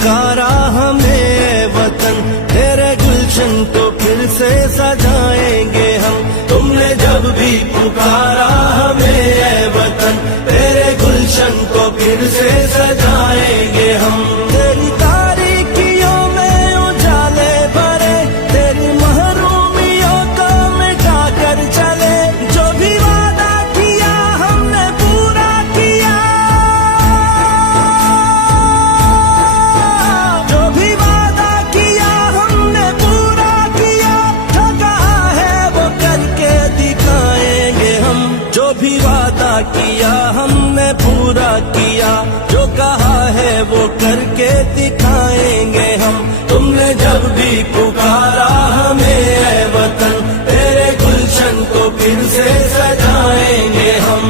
पुकारा हमें वतन, तेरे गुलशन को फिर से सजाएंगे हम। तुमने जब भी पुकारा हमें वतन, तेरे गुलशन को फिर से सजाएंगे हम। तेरी तारीकियों में उजाले भरे, तेरी महरूमियों को मिटा कर चले। जो भी वादा किया हमने पूरा किया, जो भी वादा किया हमने पूरा किया। जो कहा है वो करके दिखाएंगे हम, जो भी वादा किया हमने पूरा किया। जो कहा है वो करके दिखाएंगे हम। तुमने जब भी पुकारा हमें ऐ वतन, तेरे गुलशन को फिर से सजाएंगे हम।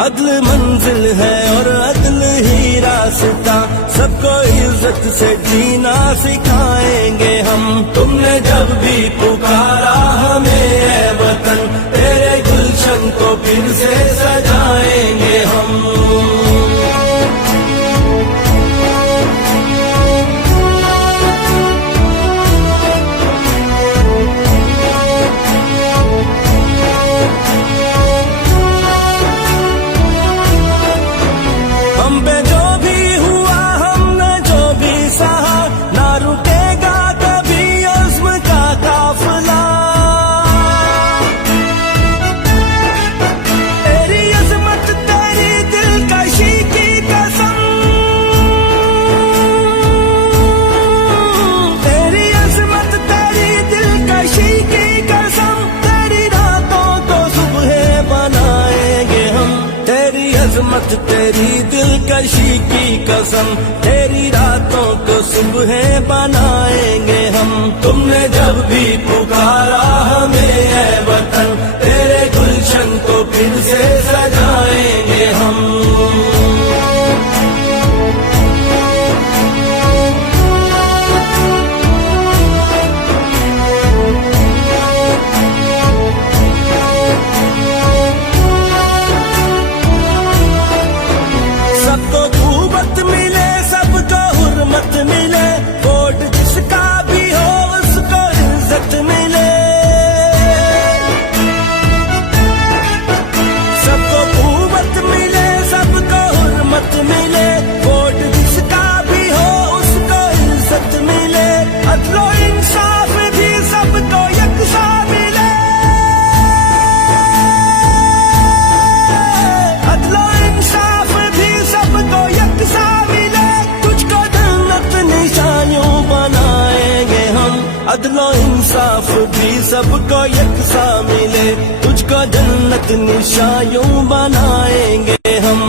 अदल मंजिल है और अदल ही रास्ता, सबको इज्जत से जीना सिखाएंगे हम। तुमने जब भी पुकारा हमें ऐ वतन, तेरे गुलशन को फिर से सजाएंगे हम। अज़मत तेरी दिलकशी की कसम, तेरी रातों को सुबह बनाएंगे हम। तुमने जब भी पुकारा हमें ऐ वतन, तेरे गुलशन को फिर से सजाएंगे हम। मिले वोट जिसका भी हो उसको इज्जत मिले, सबको कुव्वत मिले, सबको हुर्मत मिले। वोट जिसका भी हो उसको इज्जत मिले। अदलो इंसाफ भी सबको यकसा मिले, अदलो इंसाफ भी सबको यकसा मिले। तुझको निशानियों बनाएंगे हम, अदलो इंसाफ भी सबको यकसा मिले। तुझको जन्नत निशानियों बनाएंगे हम।